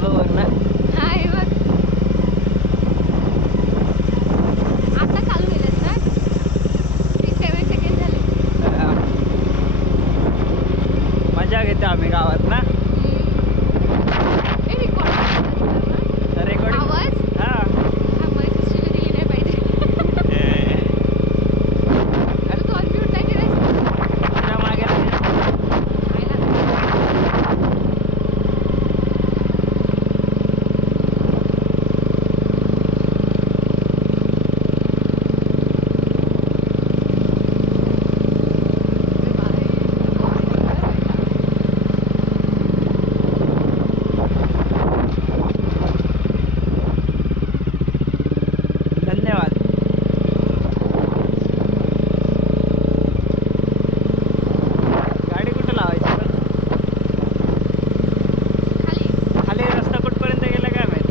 अल्बावर ना. हाय बघ आता चालू केलंस ना 7 सेकंड झाले. मजा घेतो आम्ही गावात ना. रेकॉर्डिंग आवाज हा दिली नाही पाहिजे. अरे तू अनम्यूट नाही केलंस मागे धन्यवाद. गाडी कुठं लावायची पण? खाली खाली रस्ता कुठपर्यंत गेला काय माहित.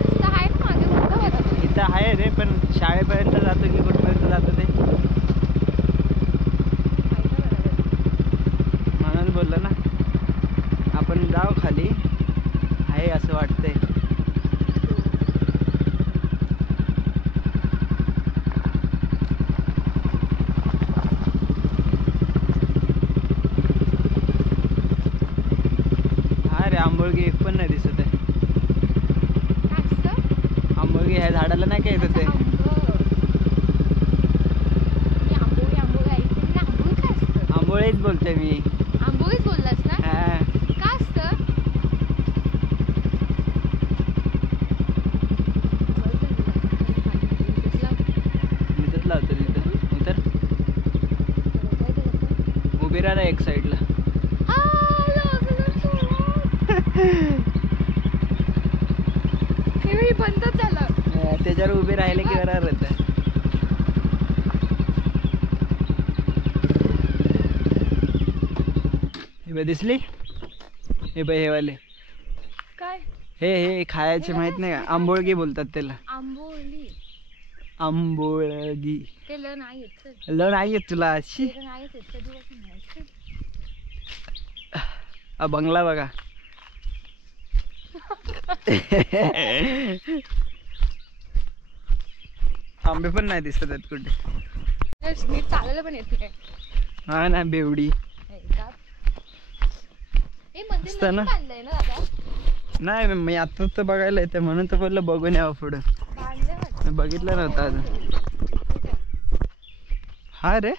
रस्ता आहे ना मागे मोठा होता तो. इथं आहे रे पण शाळेपर्यंत जातो की कुठपर्यंत जातो ते म्हणून बोललो ना आपण जाऊ खाली आहे असं वाटतंय. हा रे आंबोळगी एक पण नाही दिसत आहे. काय असतं? आंबोळगी ह्या झाडाला नाही काय येत ते. मी आंबोळी आंबोळी ऐकते ना. आंबोळी काय असतं? आंबोळीच बोलतोय मी. आंबोळीच बोललास ना. हा काय असतं? इथंच लावतो तिथं इतर उभी राहा एक साईडला. हे बंदच झालं. त्याच्यावर उभे राहिले की बरोबर होतं. हे बघ दिसली. हे बघ हे वाले काय हे खायचे माहित नाही का. आंबोळगी बोलतात त्याला. आंबोली आंबोळगी. ते ल नाही येत. ल नाही येत तुला अशी. ते नाही येत कधीपासून नाही. बंगला बघा. आंबे पण नाही दिसत आहेत कुठे. नीट चालायला पण येत नाही. हा ना बेवडी मंदिर ना. बांधलंय ना दादा. नाही मी आता तर बघायला येते म्हणून तर बोललं बघून यावं पुढं. बांधलंय वाटतं. बघितलं नव्हतं अजून. हा रे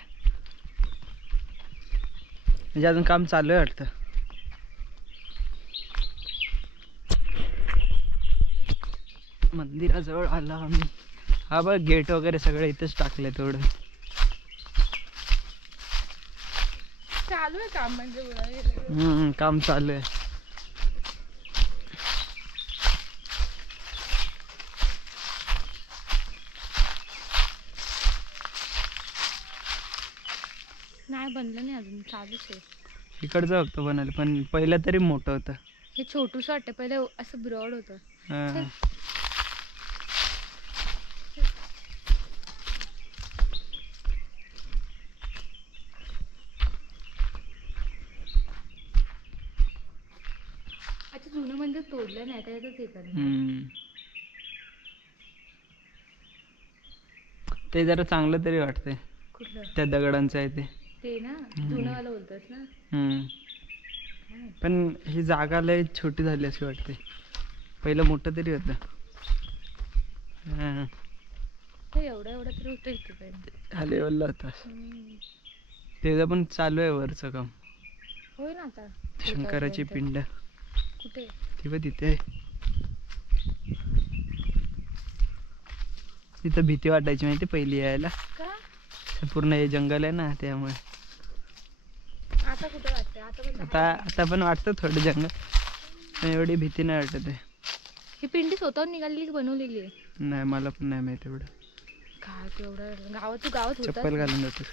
म्हणजे अजून काम चालू आहे वाटतं. मंदिराजवळ आला आम्ही. हा बघ गेट वगैरे सगळं इथेच टाकलंय थोडं. चालू आहे काम म्हणजे काम चालू आहे. नाही बनलं नाही अजून चालूच आहे. इकडचं फक्त बनायला पण पहिलं तरी मोठं होतं. हे छोटूस वाटतं पहिले असं ब्रॉड होतं. हा. अच्छा जुनं म्हणजे तोडलं नाही त्याच्यातच येतात. ते जरा चांगलं तरी वाटतंय. कुठलं त्या दगडांचं आहे ते ना जुनं वाला बोलतोस ना. पण ही जागा लय छोटी झाली अशी वाटते. पहिलं मोठं तरी होतं. एवढं एवढं तरी होतं इथे पहिले. हा लेवलला होता. त्याचं पण चालू आहे वरचं काम. होय ना आता. शंकराची पिंड कुठे ती बघ तिथे. तिथं भीती वाटायची माहिती पहिली यायला. का पूर्ण हे जंगल आहे ना त्यामुळे. आता कुठे वाटतं? आता पण वाटतं थोडं जंगल पण एवढी भीती नाही वाटत आहे. ही पिंडी स्वतःहून निघालेली की बनवलेली आहे? नाही मला पण नाही माहिती एवढं. काय तू एवढं गावात होता. चप्पल घालून जातो.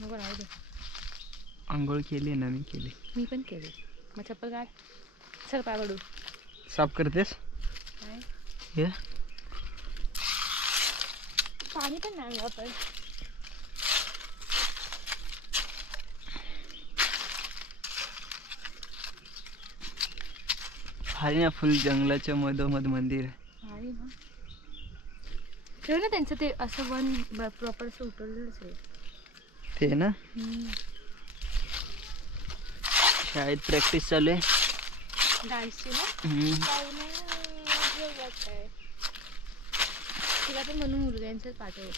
नको राहू दे. आंघोळ केली ना मी केली. मी पण केली. मग चप्पल घाल. चल पाय पडू. साफ करतेस? हे पाणी पण नाही आपण. भारी ना, फुल जंगलाच्या मधोमध मंदिर आहे. भारी ना. ठेव ना त्यांचं ते असं वन प्रॉपर असं उठवलेलंच आहे. ते ना शाळेत प्रॅक्टिस चालू आहे. डान्सची ना. तिला पण म्हणून मुलग्यांचंच पाठव.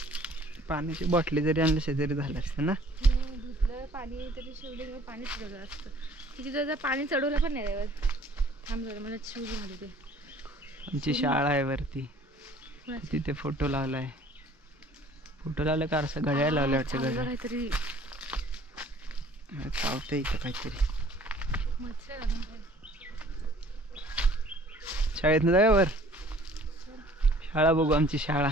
पाण्याची बाटली जरी आणली तरी झालं असतं ना. धुतलं पाणी तरी शिवलिंग पाणी चढवलं असतं. तिथे जर पाणी चढवलं पण नाही. थांब जरा मला शिवली मध्ये ते. आमची शाळा आहे वरती, तिथे फोटो लावलाय. फोटो लावला का असं घड्याळ लावलं वाटतं. घड्याळ काहीतरी चावतं इथं काहीतरी. शाळेत न जाऊया वर. शाळा बघू आमची शाळा.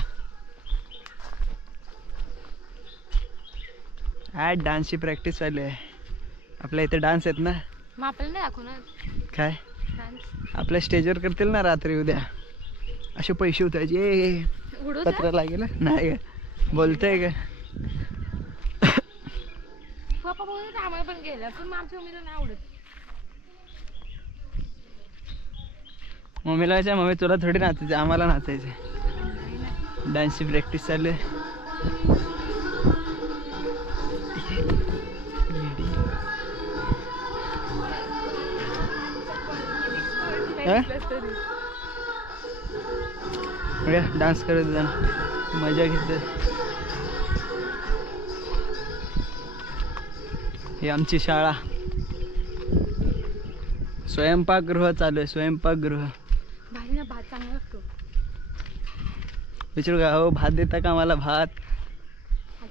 आज डान्सची प्रॅक्टिस चालू आहे. आपल्या इथे डान्स आहेत ना. मग आपल्याला नाही दाखवणार काय डान्स. आपल्या स्टेजवर करतील ना रात्री उद्या. असे पैसे उठायचे. पत्र लागेल नाही का बोलतंय का. पप्पा बोलत आम्हाला पण गेलं पण मग आमच्या मम्मीला नाही आवडत. मम्मीला मम्मी तुला थोडी नाचायचे, आम्हाला नाचायचे. डान्सची प्रॅक्टिस चालू आहे. डान्स करत जा, मजा घेते. ही आमची शाळा. स्वयंपाकगृह चालू आहे. स्वयंपाकगृह. भारी ना. भात चांगला लागतो. विचारू का हो भात देता का आम्हाला भात.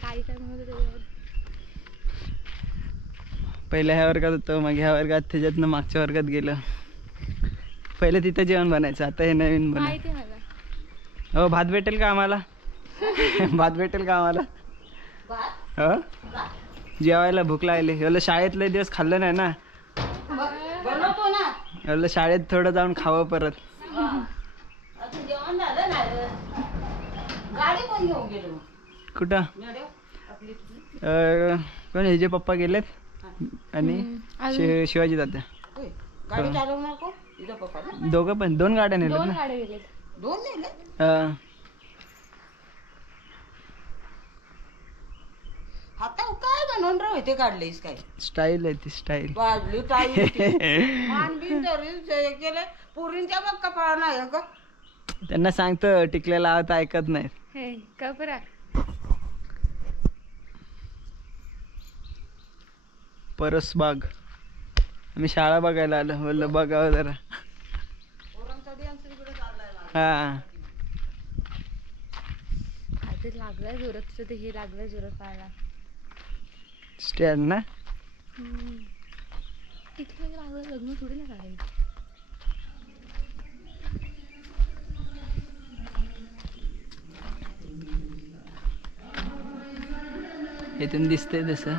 आई काय म्हणत त्याच्यावर. पहिल्या ह्या वर्गात होतं, मग ह्या वर्गात, त्याच्यातनं मागच्या वर्गात गेलं. पहिले तिथं जेवण बनायचं, आता हे नवीन माहिती बनायचं. मला. हो भात भेटेल का आम्हाला. भात भेटेल का आम्हाला. हो जेवायला भूक लागली. एवढं शाळेतले दिवस खाल्लं नाही ना. एवढं शाळेत थोडं जाऊन खावं परत. कुठं कोण हिचे पप्पा गेलेत आणि शिवाजी दादा. दोघं पण 2 गाड्या नेल्यात ना. आता काय बनवून राहते काढलेस काय स्टाईल आहे ती स्टाईल. वाजली केलं पुरींच्या मग कपाळा नाही का. त्यांना सांगतो टिकलेला आवाज ऐकत नाहीत. कपरा परसबाग. आम्ही शाळा बघायला आलो. बोललं बघावं जरा. हा ते लागलाय जोरात. तुझं ते हे लागलंय जोरात पाहायला. स्टँड ना. तिथे लागलं लग्न थोडी ना करायचं. इथून दिसतंय तसं.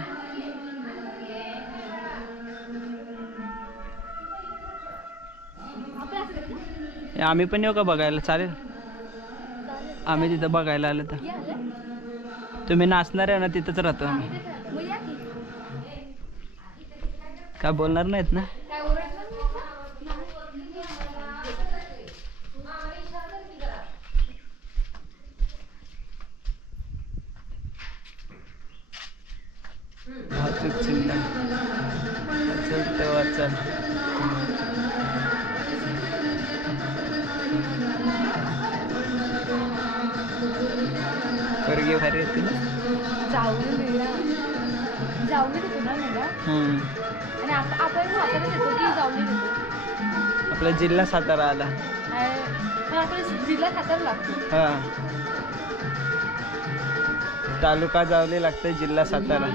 आम्ही पण येऊ का बघायला. चालेल आम्ही तिथं बघायला आलो तर. तुम्ही नाचणार आहे ना तिथंच राहतो आम्ही. काय बोलणार नाहीत ना. वाहतूक चिन्ह वाचल ते वाचल. वर्गी भारी येते ना. जाऊन मेळा जाऊन देतो ना मेळा. आणि आपण सातारा देतो की जाऊन देतो. आपला जिल्हा सातारा आला. पण आपण जिल्हा सातारा लागतो. हा तालुका जावली लागतं, जिल्हा सातारा.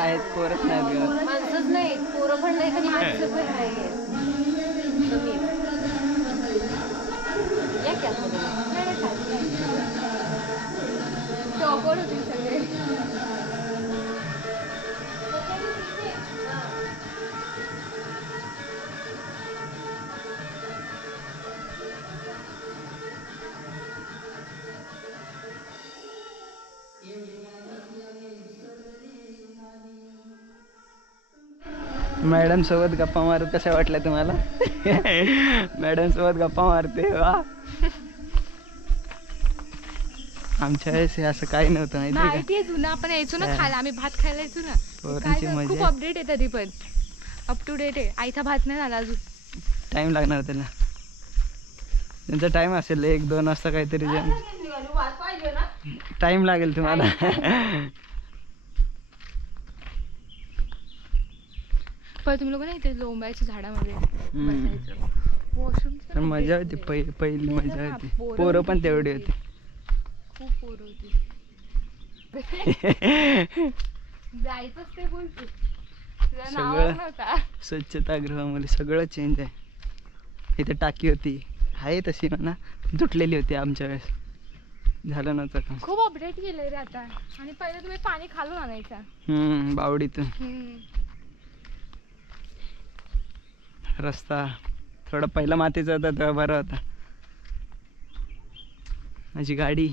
आहेत पोरच नाहीत. माणसंच नाही, पोरं पण नाही, माणसं पण नाही. टॉपर होते सगळे. मॅडम सोबत गप्पा मारत कशा वाटल्या तुम्हाला? मॅडम सोबत गप्पा मारते वा. आमच्या वेळेस हे असं काही नव्हतं माहिती माहिती आहे जुनं आपण यायचो ना खायला, आम्ही भात खायला यायचो ना. पोरांची काय मजा खूप आहे. अपडेट आहे तरी पण, अप टू डेट आहे. आईचा भात नाही झाला अजून. टाइम लागणार त्याला. त्यांचा टाइम असेल 1-2 वाजता काहीतरी वाट पाहिजे ना. टाइम लागेल तुम्हाला. पण तुम्ही लोक नाही इथे लोंब्याच्या झाडामध्ये बसायचं. वॉशरूम तर मजा होती पहिली मजा होती. पोरं पण तेवढी होती. खूप पोरं होती. जायचंच ते बोलतो. तुझं नाव सगळं नव्हता. स्वच्छतागृहामध्ये सगळं चेंज आहे. इथे टाकी होती, आहे तशी म्हणा, तुटलेली होती आमच्या वेळेस, झालं नव्हतं का. खूप अपडेट केलंय रे आता. आणि पहिले तुम्ही पाणी खालून आणायचा. बावडीतून. रस्ता थोडा पहिला मातीचा होता तेव्हा बरा होता. माझी गाडी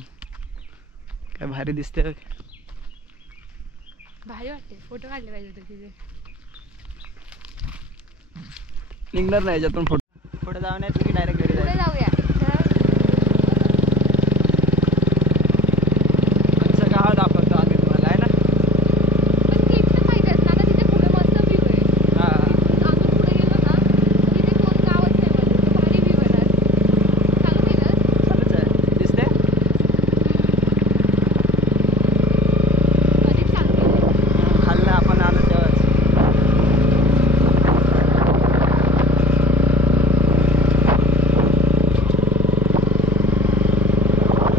काय भारी दिसते बघ. भारी वाटते. फोटो काढले पाहिजे होते तिथे. निघणार नाही याच्यातून फोटो. पुढे जाऊन आहे तुम्ही डायरेक्ट घरी पुढे जायचं. जाऊया. आमचं गाव दाखवतो आम्ही तुम्हाला, आहे ना. पण ते इथलं माहिती आहे ना, आता तिथे पुढे मस्त व्ह्यू आहे. हा अजून पुढे गेलो ना तिथे कोण गावच नाही, म्हणजे भारी व्ह्यू आहे ना. चालू केलं चालूच आहे. दिसते कधीच चालू केलं. खाल्लं आपण आलो तेव्हाच.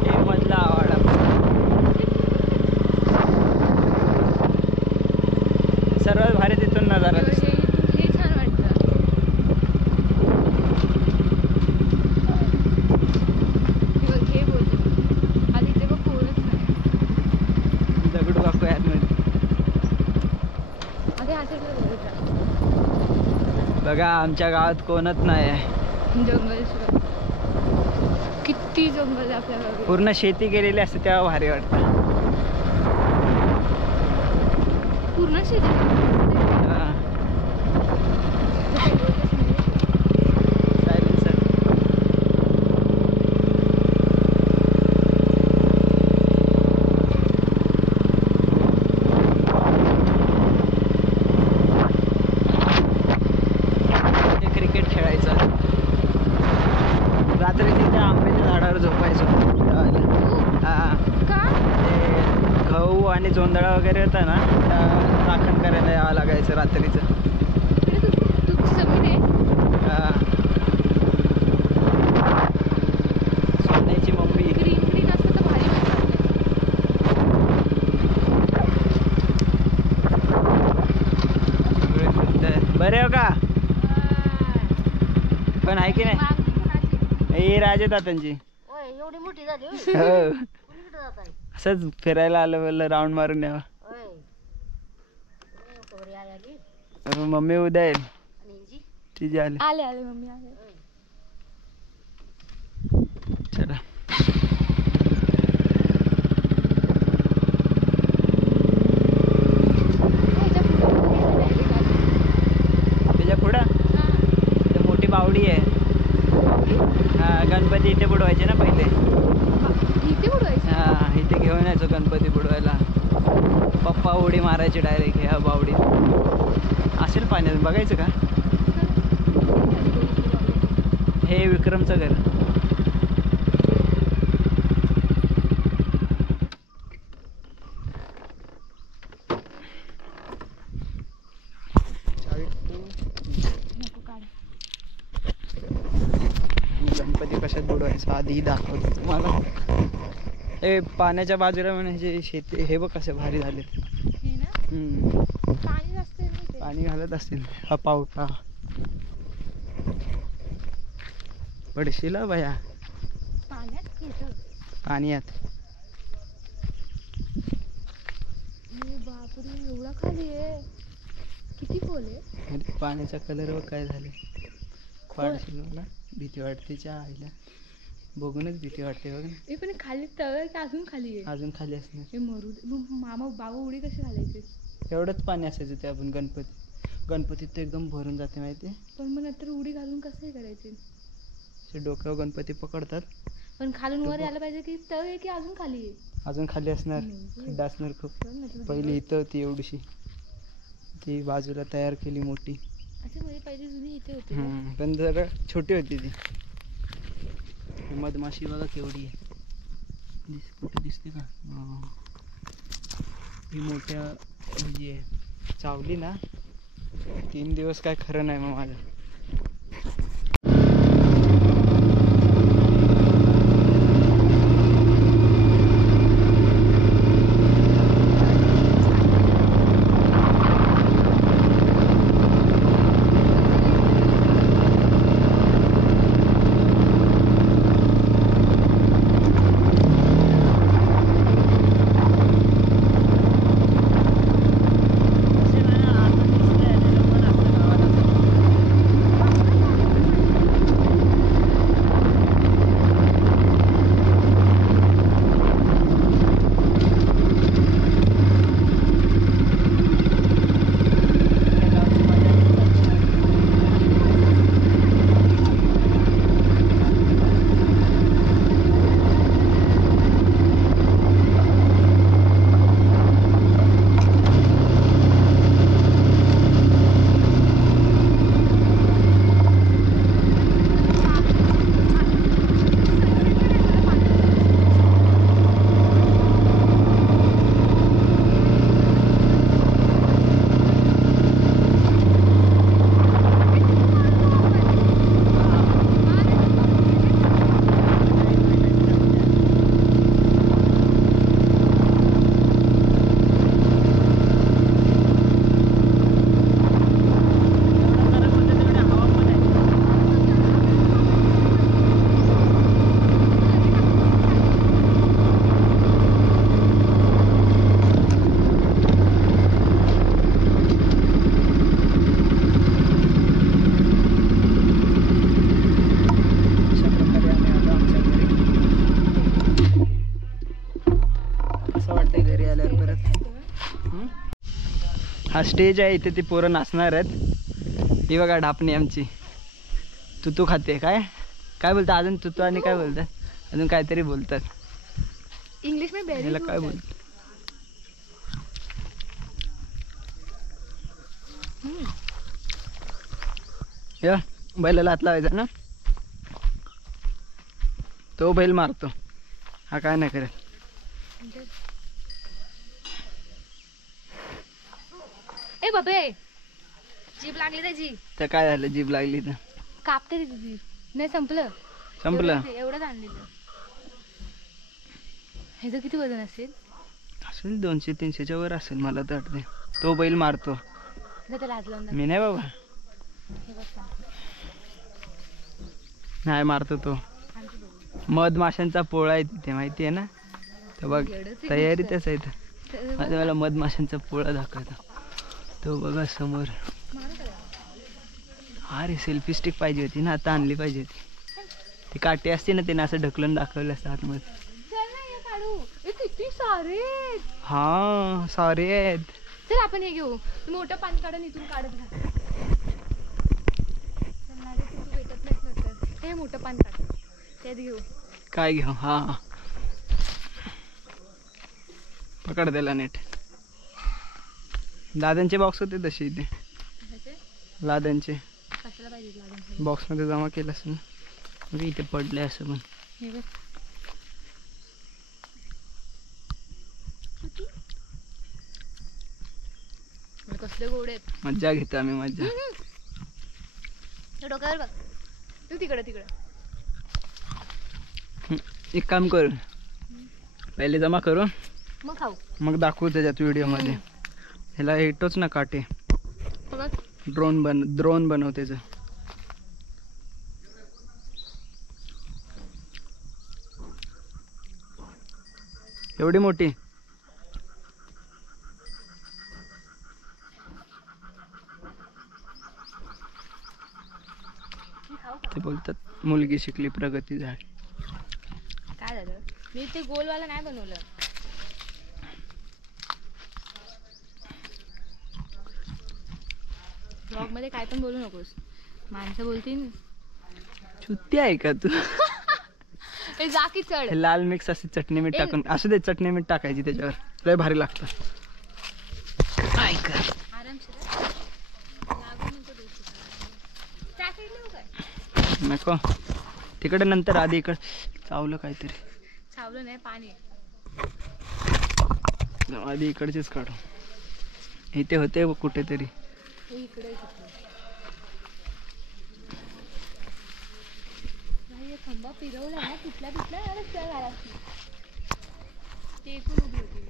हे मधला आवाडा. सर्वात भारी तिथून नजारा दिसतो. हे छान वाटतं. हे बघ, हे बोलतो आधी इथे बघ पोरच नाही. दगडू काकू आहेत मध्ये. आधी असेल बघितलं बघा आमच्या गावात कोणच नाही आहे. जंगल शिवाय किती जंगल आहे आपल्या गावी. पूर्ण शेती केलेली असते तेव्हा भारी वाटतं. पूर्ण शेती हा. Silencer. ते क्रिकेट खेळायचं रात्री तिथे आंब्याच्या झाडावर झोपायचो. हा का ते गहू आणि जोंधळा वगैरे होता ना, त्या राखण करायला यावं लागायचं रात्रीचं. तुमची जमीन आहे? हा. सोन्याची मम्मी. ग्रीन ग्रीन असतं तर भारी वाटतं. सगळे फिरतायत. बरे हो का? पण आहे की नाही? ही राजे तात्यांची. एवढी मोठी झाली होय. हो. कुणीकडे जात आहे? असंच फिरायला आलं बोललं राऊंड मारून यावं. होय. कबरी आई आली मम्मी उद्या येईल. आणि हिची? तिची आली. आले आले मम्मी आले. चला त्याच्या पुढं ते मोठी बावडी आहे. हा गणपती इथे बुडवायचे ना पहिले. इथे बुडवायची? हा इथे घेऊन यायचो गणपती बुडवायला. पप्पा उडी मारायची डायरेक्ट ह्या बावडीत. असेल पाण्यात बघायचं का? हे विक्रमचं घर. नको काढ. गणपती कशात बुडवायचं आधी दाखवतो तुम्हाला. हे पाण्याच्या बाजूला म्हणजे शेती. हे बघ कसे भारी झाले. हे ना पाणी जास्त आहे ना इथे. पाणी घालत असतील. हा पावटा पडशील हा बाया पाण्यात घेतं. पाण्यात. अरे बापरे एवढा खाली आहे. किती खोल आहे. अरे पाण्याचा कलर बघ काय झाले. पाडशील मला भीती वाटते. आईला बघूनच भीती वाटते बघ ना. हे पण खाली तळ की अजून खाली आहे. अजून खाली असणार. हे मरू दे. मग मामा बाबा उडी कशी घालायची. एवढंच पाणी असायचं ते आपण गणपती. गणपतीत तर एकदम भरून जाते माहिती. पण मग नंतर उडी घालून कसं हे करायचे? ते डोक्यावर गणपती पकडतात. पण खालून वर यायला पाहिजे की तळ आहे की अजून खाली आहे? अजून खाली असणार, म्हणजे खड्डा असणार खूप. चल ना तू पहिली इथं होती एवढीशी, ती बाजूला तयार केली मोठी. अच्छा म्हणजे पहिली जुनी इथे होती ना? पण जरा छोटी होती ती. मधमाशी बघा केवढी आहे, कुठे दिसते का? ही मोठ्या म्हणजे चावली ना 3 दिवस काय खरं नाही मग माझं. हा स्टेज आहे इथे, ती पोरं नाचणार आहेत. ही बघा ढापणी आमची तुतू खाते. काय काय बोलतात अजून? तुतू आणि काय बोलतात अजून? काहीतरी बोलतात इंग्लिश में बेरी. याला काय बोलतात? या बैलाला हात लावायचा ना, तो बैल मारतो, हा काय नाही करत. ए बाबे, जीभ लागली त्याची. तर काय झालं? जीभ लागली तर कापते ती जीभ. नाही संपलं. एवढंच आणलेलं. ह्याचं किती वजन असेल? असेल 200-300च्या वर असेल मला तर वाटते. तो बैल मारतो. मी नाही बाबा, नाही मारतो तो. मधमाशांचा पोळा आहे तिथे माहिती आहे ना, तर बघ तयारी त्याच आहे. मला मधमाशांचा पोळा दाखवतो तो बघा समोर. अरे सेल्फी स्टिक पाहिजे होती ना, आता आणली पाहिजे होती. ती काठी असते ना, तिने असं ढकलून दाखवलं असतं आतमध्ये. किती सारे. हा सारे आहेत. चल आपण हे घेऊ. मोठं पान काढून इथून काढत घाल. हे मोठं पान काढ, त्यात घेऊ. काय घेऊ? हा पकड त्याला नेट. दादांचे बॉक्स होते तसे इथे, लादांचे कशाला पाहिजे? बॉक्स मध्ये जमा केलं असेल ना, इथे पडले असं. पण कसले गोड आहेत. मज्जा घेतो आम्ही, मज्जा. डोक्यावर बघ तू, तिकडं तिकडं. एक काम करू, पहिले जमा करू मग खाऊ, मग दाखवू त्याच्यात व्हिडिओ मध्ये. ह्याला येतोच ना काटे. ड्रोन बनव त्याचं. एवढी मोठी. ते बोलतात मुलगी शिकली प्रगती झाली. काय झालं? मी ते गोलवाला नाही बनवलं. ब्लॉग मध्ये काय पण बोलू नकोस, माणसं बोलतील. चुत्ती आहे का तू? ए, जा की चढ. हे लाल मिक्स अशी चटणी मीठ टाकून असू दे, चटणी मीठ टाकायची त्याच्यावर, लय भारी लागतं. ऐक आरामशीर लागू नको द्यायची. त्या साईडला हो काय नको तिकडे, नंतर आधी इकडे चावलं काहीतरी. चावलं नाही, पाणी आहे. आधी इकडचेच काढू. इथे होते कुठेतरी. हे इकडे खंबा फिरवला ना, कुठल्या कुठल्या रस्त्या झाला ते पण उभी होती.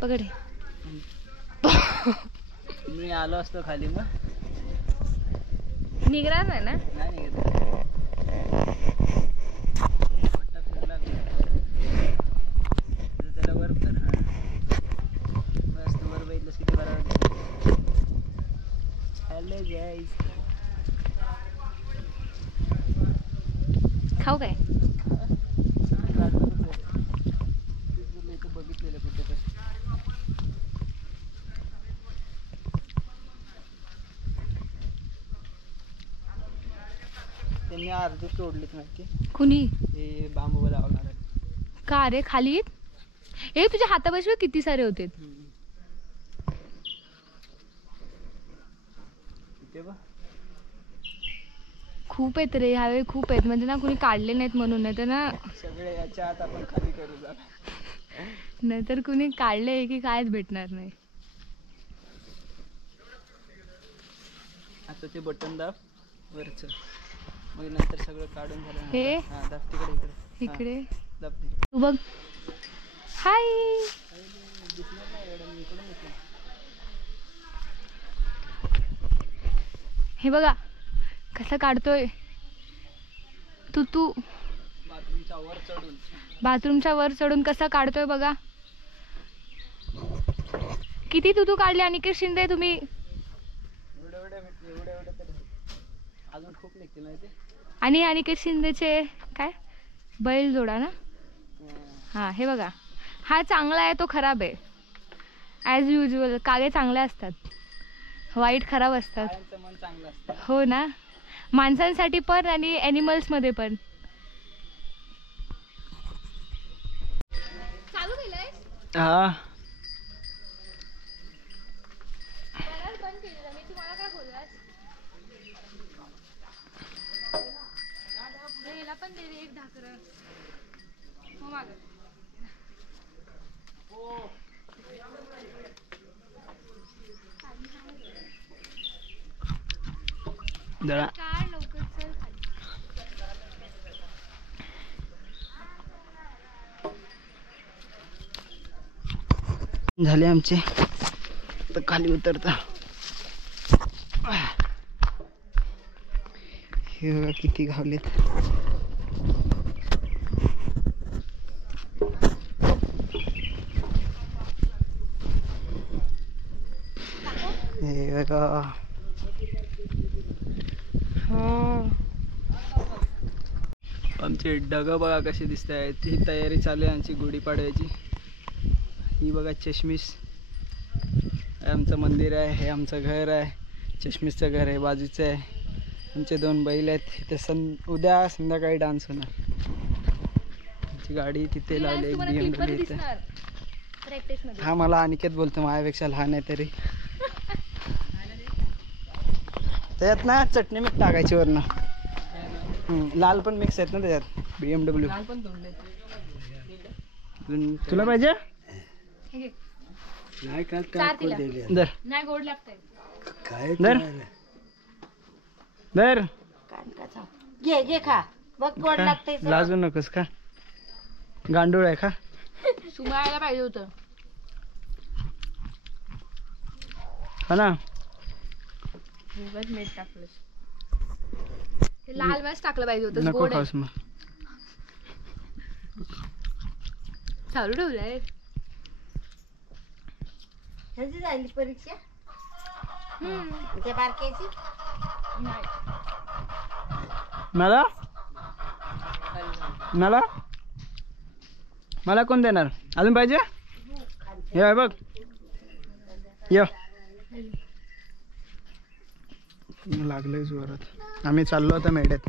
पकड. मी आलो असतो खाली मग निघणार नाही ना. नाही निघत. फिरला त्याला वर कर. मस्त वर बघितलंस किती बरं वाटतं. Hello guys. खाऊ काय? बघितलेलं कुठे तर. त्यांनी अर्धी तोडलीत माहिती. कुणी? हे बांबू लावणार आहे. का रे खाली? ए तुझ्या हातापाशी किती सारे होते. खूप आहेत रे ह्यावेळी, खूप आहेत. म्हणजे ना कुणी काढले नाहीत म्हणून, नाही तर ना सगळे याच्या आत आपण खाली करू जा. नाहीतर कुणी काढले की कायच भेटणार नाही. आता ते बटन दाब वरच, मग नंतर सगळं काढून झालं. हे? हा दाब तिकडे, इकडे इकडे दाब. तू बघ. हाय. दिसणार नाही एवढं, मी इकडून येतो. हे बघा कसं काढतोय तू. बाथरूमच्या वर चढून. बाथरूमच्या वर चढून कसं काढतोय बघा. किती तू काढले अनिकेत शिंदे तुम्ही? एवढे तर अजून खूप निघतील नाही ते. आणि अनिकेत शिंदेचे काय बैल जोडा ना. हा हे बघा, हा चांगला आहे, तो खराब आहे. ॲज युजल कागे चांगले असतात, वाईट खराब असतात. कायांचं मन चांगलं असतं. हो ना, माणसांसाठी पण आणि ॲनिमल्स मध्ये पण. चालू केलंय हा बंद केलेलं मी. तुम्हाला काय बोललास? याला पण दे रे एक ढाकरं. हो मागं. दळा. काय लवकर चल खाली. झाले आमचे, तर खाली उतरता. हे बघा किती घावलेत. हे बघा. आमचे डगं बघा कसे दिसत आहेत. ही तयारी चालू आहे आमची गुढीपाडव्याची. ही बघा चष्मीस, हे आमचं मंदिर आहे, हे आमचं घर आहे. चष्मीसचं घर आहे बाजूचं आहे. आमचे 2 बैल आहेत. इथे उद्या संध्याकाळी डान्स होणार. आमची गाडी तिथे लावली आहे, BMW इथे. हा मला अनिकेत बोलतो, माझ्यापेक्षा लहान आहे तरी. त्याच्यात ना चटणी मीठ टाकायची वरनं. लाल पण मिक्स आहेत ना त्याच्यात. BMW तुला पाहिजे? दर नाही गोड लागतंय. दर दर. घे घे खा बघ, गोड लागतंय. लाजू नकोस का, गांडूळ आहे का? सुमायला पाहिजे होतं. हा ना. मीठ टाकलं, लाल मॅच टाकलं पाहिजे होतं. नको खाऊस मग. चालू ठेवलंय. ह्याची झाली परीक्षा त्या बारक्याची. मला मला मला कोण देणार? अजून पाहिजे? हे बघ य लागलंय जोरात. आम्ही चाललो आता मेढ्यात.